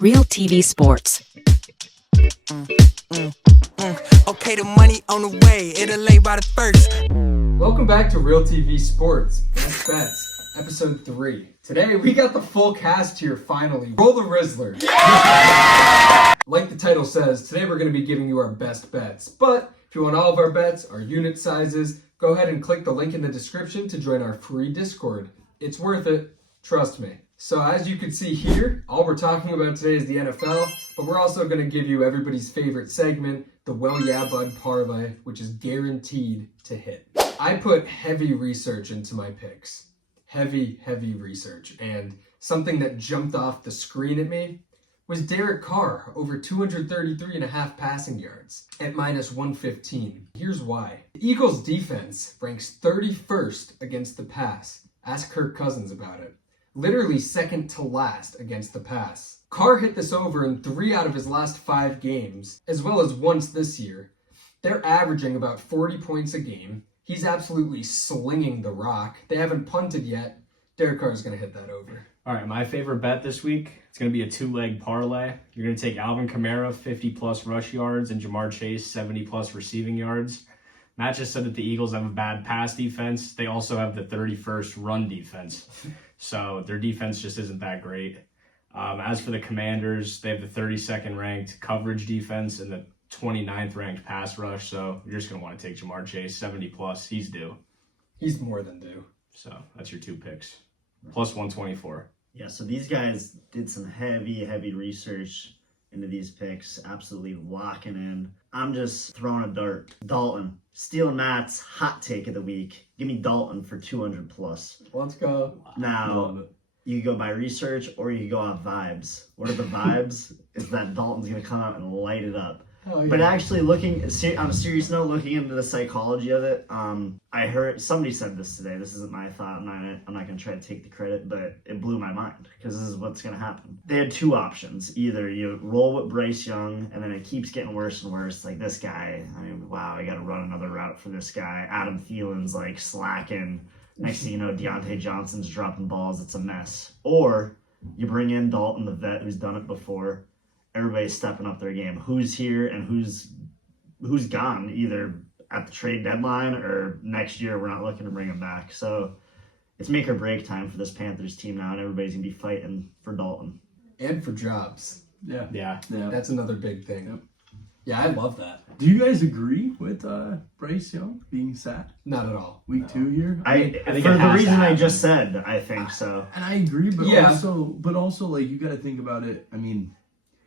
Real TV Sports. Okay, the money on the way. It'll lay by the first. Welcome back to Real TV Sports Best Bets, Episode 3. Today we got the full cast here finally. Roll the Rizzler. Yeah! Like the title says, today we're going to be giving you our best bets. But if you want all of our bets, our unit sizes, go ahead and click the link in the description to join our free Discord. It's worth it. Trust me. So as you can see here, all we're talking about today is the NFL, but we're also going to give you everybody's favorite segment, the Well Yeah Bud Parlay, which is guaranteed to hit. I put heavy research into my picks. Heavy research. And something that jumped off the screen at me was Derek Carr, over 233.5 passing yards at minus 115. Here's why. The Eagles defense ranks 31st against the pass. Ask Kirk Cousins about it. Literally second to last against the pass. Carr hit this over in 3 out of his last 5 games, as well as once this year. They're averaging about 40 points a game. He's absolutely slinging the rock. They haven't punted yet. Derek Carr is going to hit that over. All right, my favorite bet this week, it's going to be a 2-leg parlay. You're going to take Alvin Kamara, 50-plus rush yards, and Jamar Chase, 70-plus receiving yards. Matt just said that the Eagles have a bad pass defense. They also have the 31st run defense. So their defense just isn't that great. As for the Commanders, they have the 32nd ranked coverage defense and the 29th ranked pass rush. So you're just going to want to take Jamar Chase, 70-plus. He's due. He's more than due. So that's your 2 picks. Plus 124. Yeah, so these guys did some heavy research into these picks, absolutely locking in. I'm just throwing a dart. Dalton, stealing Matt's hot take of the week. Give me Dalton for 200 plus. Let's go. Now, you go by research or you go off vibes. What are the vibes? Is that Dalton's going to come out and light it up. Oh, yeah. But actually, looking on a serious note, looking into the psychology of it, I heard somebody said this today. This isn't my thought. I'm not going to try to take the credit, but it blew my mind because this is what's going to happen. They had 2 options: either you roll with Bryce Young, and then it keeps getting worse and worse. Like this guy, I mean, wow, I got to run another route for this guy. Adam Thielen's like slacking. Next thing you know, Deontay Johnson's dropping balls. It's a mess. Or you bring in Dalton, the vet who's done it before. Everybody's stepping up their game. Who's here and who's gone, either at the trade deadline or next year. We're not looking to bring him back. So it's make or break time for this Panthers team now, and everybody's going to be fighting for Dalton. And for jobs. Yeah. That's another big thing. Yep. Yeah, I love that. Do you guys agree with Bryce Young being sat Not at all. week 2 here? I think for it the has to reason I happen. just said, I think so. And I agree, but Yeah. also like you got to think about it. I mean,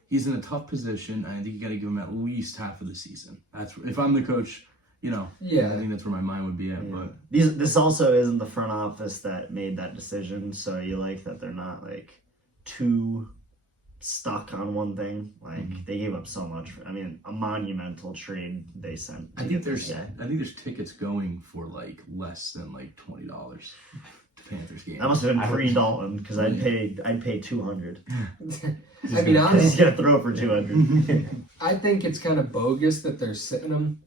he's in a tough position. And I think you got to give him at least half of the season. That's if I'm the coach, Yeah. I think that's where my mind would be at. Yeah. But This also isn't the front office that made that decision, so you like that they're not like too stuck on one thing. Like they gave up so much. I mean, a monumental trade they sent. I to think get this guy. there's tickets going for like less than like $20 to Panthers game. That must have been pre-Dalton because I'd pay 200. I mean, He's honestly, gonna throw for 200. I think it's kind of bogus that they're sitting him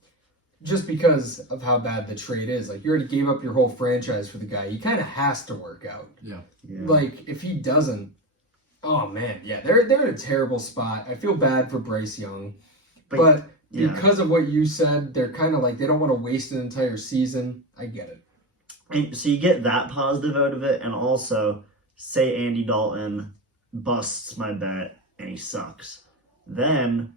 just because of how bad the trade is. Like, you already gave up your whole franchise for the guy. He kind of has to work out. Yeah. Like, if he doesn't, oh man, yeah, they're in a terrible spot. I feel bad for Bryce Young, but yeah. because of what you said, they're kind of like, they don't want to waste an entire season. I get it. And so you get that positive out of it, and also say Andy Dalton busts my bet and he sucks. Then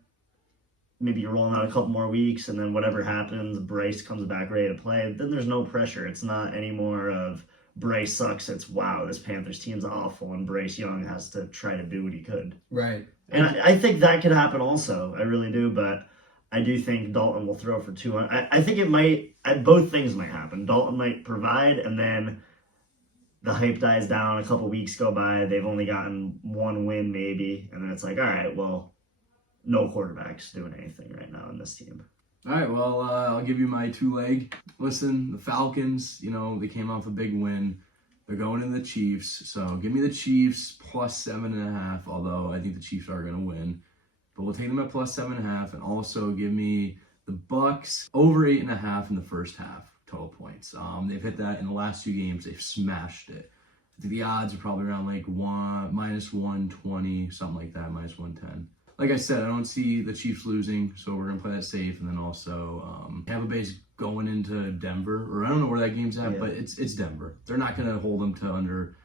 maybe you're rolling out a couple more weeks, and then whatever happens, Bryce comes back ready to play. Then there's no pressure. It's not anymore of Bryce sucks. It's wow, this Panthers team's awful, and Bryce Young has to try to do what he could. Right. And I think that could happen also. I really do, but I do think Dalton will throw for 200. I think it might. Both things might happen. Dalton might provide, and then the hype dies down. A couple weeks go by. They've only gotten 1 win, maybe, and then it's like, all right, well, no quarterbacks doing anything right now in this team. All right, well, I'll give you my 2-leg. Listen, the Falcons, they came off a big win. They're going to the Chiefs, so give me the Chiefs plus 7.5, although I think the Chiefs are going to win. But we'll take them at plus 7.5, and also give me the Bucks over 8.5 in the first half total points. They've hit that in the last 2 games. They've smashed it. The odds are probably around like minus 120, something like that, minus 110. Like I said, I don't see the Chiefs losing, so we're gonna play that safe, and then also Tampa Bay's going into Denver, or I don't know where that game's at, but it's Denver. They're not gonna hold them to under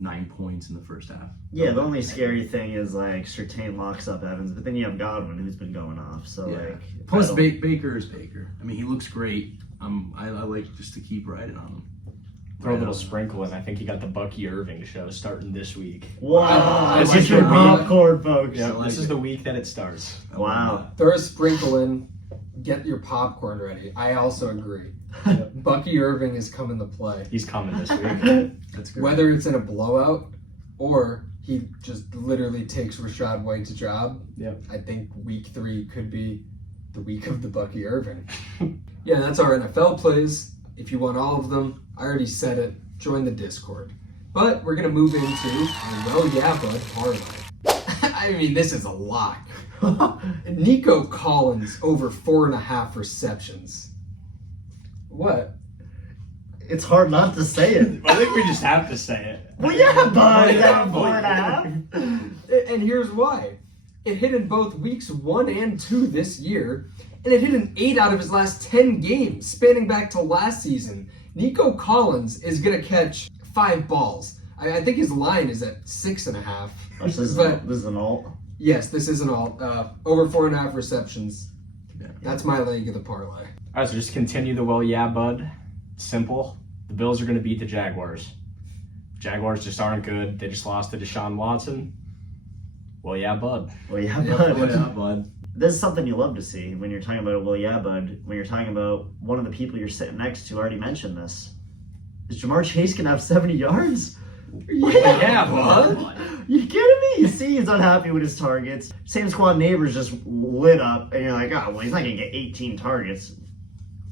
9 points in the first half. Yeah, the only scary thing is like Surtain locks up Evans, but then you have Godwin who's been going off. So like, plus Baker is Baker. I mean, he looks great. I like just to keep riding on him. Throw a little sprinkle in. I think he got the Bucky Irving show starting this week. Wow, This this is is your your popcorn, folks. Yeah, this is the week that it starts. Wow. Throw a sprinkle in, get your popcorn ready. I also agree. Bucky Irving is coming to play. He's coming this week. That's good. Whether it's in a blowout or he just literally takes Rashad White's job, I think week 3 could be the week of the Bucky Irving. Yeah, that's our NFL plays. If you want all of them, I already said it, join the Discord. But we're going to move into Bud parlay. I mean, this is a lock. Nico Collins over 4.5 receptions. What? It's hard not to say it. I think we just have to say it. Well, yeah, bud. Yeah, 4.5. And here's why. It hit in both weeks 1 and 2 this year, and it hit in 8 out of his last 10 games, spanning back to last season. Nico Collins is going to catch 5 balls. I think his line is at 6.5. This is an alt. Yes, this is an alt. Over 4.5 receptions. That's my leg of the parlay. All right, so just continue the bud. Simple. The Bills are going to beat the Jaguars. Jaguars just aren't good. They just lost to Deshaun Watson. Bud. Well, yeah, bud. Bud. This is something you love to see when you're talking about bud. When you're talking about one of the people you're sitting next to already mentioned this. Is Jamar Chase going to have 70 yards? Yeah, bud. You kidding me? You see he's unhappy with his targets. Same squad neighbors just lit up, and you're like, oh, well, he's not going to get 18 targets.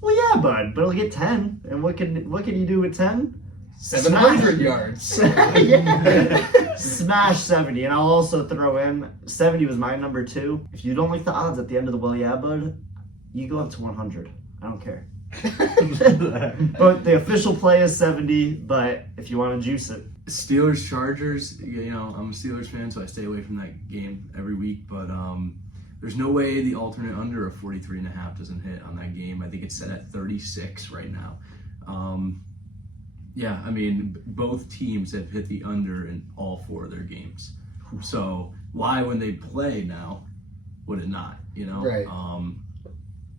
Well, yeah, bud, but he'll get 10. And what can you do with 10? 700 yards. Yeah. Smash 70. And I'll also throw in 70 was my number 2. If you don't like the odds at the end of the bud, you go up to 100. I don't care. But the official play is 70, but if you want to juice it. Steelers Chargers, you know, I'm a Steelers fan, so I stay away from that game every week, but there's no way the alternate under of 43.5 doesn't hit on that game. I think it's set at 36 right now. Yeah, I mean, both teams have hit the under in all 4 of their games. So why, when they play now, would it not? You know, right?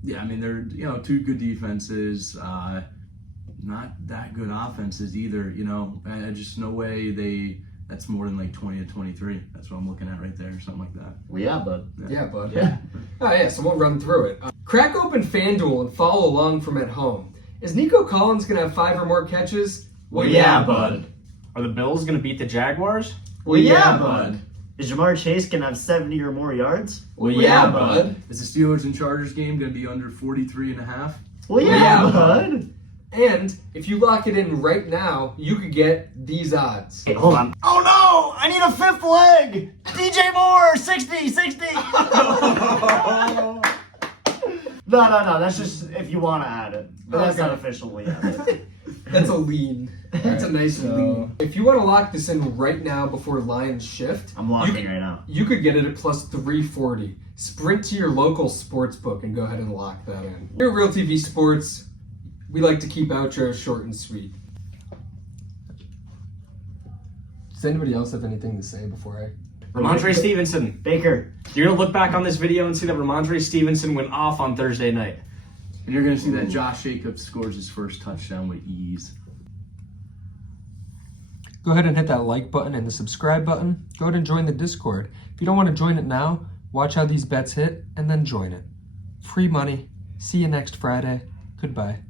Yeah, I mean, they're 2 good defenses, not that good offenses either. You know, just no way that's more than like 20 to 23. That's what I'm looking at right there, something like that. Well, yeah, bud. Yeah, bud. Yeah. Oh, yeah, so we'll run through it. Crack open FanDuel and follow along from at home. Is Nico Collins going to have 5 or more catches? Well, yeah, bud. Are the Bills going to beat the Jaguars? Well, yeah, bud. Is Jamar Chase going to have 70 or more yards? Well, yeah, bud. Is the Steelers and Chargers game going to be under 43.5? Well, yeah, bud. And if you lock it in right now, you could get these odds. Hey, hold on. Oh no! I need a 5th leg! DJ Moore! 60! No. That's just if you want to add it. But that's not official. Yeah. That's a lean. That's a nice lean. If you want to lock this in right now before Lions shift, I'm locking right now. You could get it at plus 340. Sprint to your local sports book and go ahead and lock that in. Here at Real TV Sports, we like to keep outros short and sweet. Does anybody else have anything to say before I... Ramondre Stevenson. Baker. You're going to look back on this video and see that Ramondre Stevenson went off on Thursday night. And you're going to see that Josh Jacobs scores his first touchdown with ease. Go ahead and hit that like button and the subscribe button. Go ahead and join the Discord. If you don't want to join it now, watch how these bets hit and then join it. Free money. See you next Friday. Goodbye.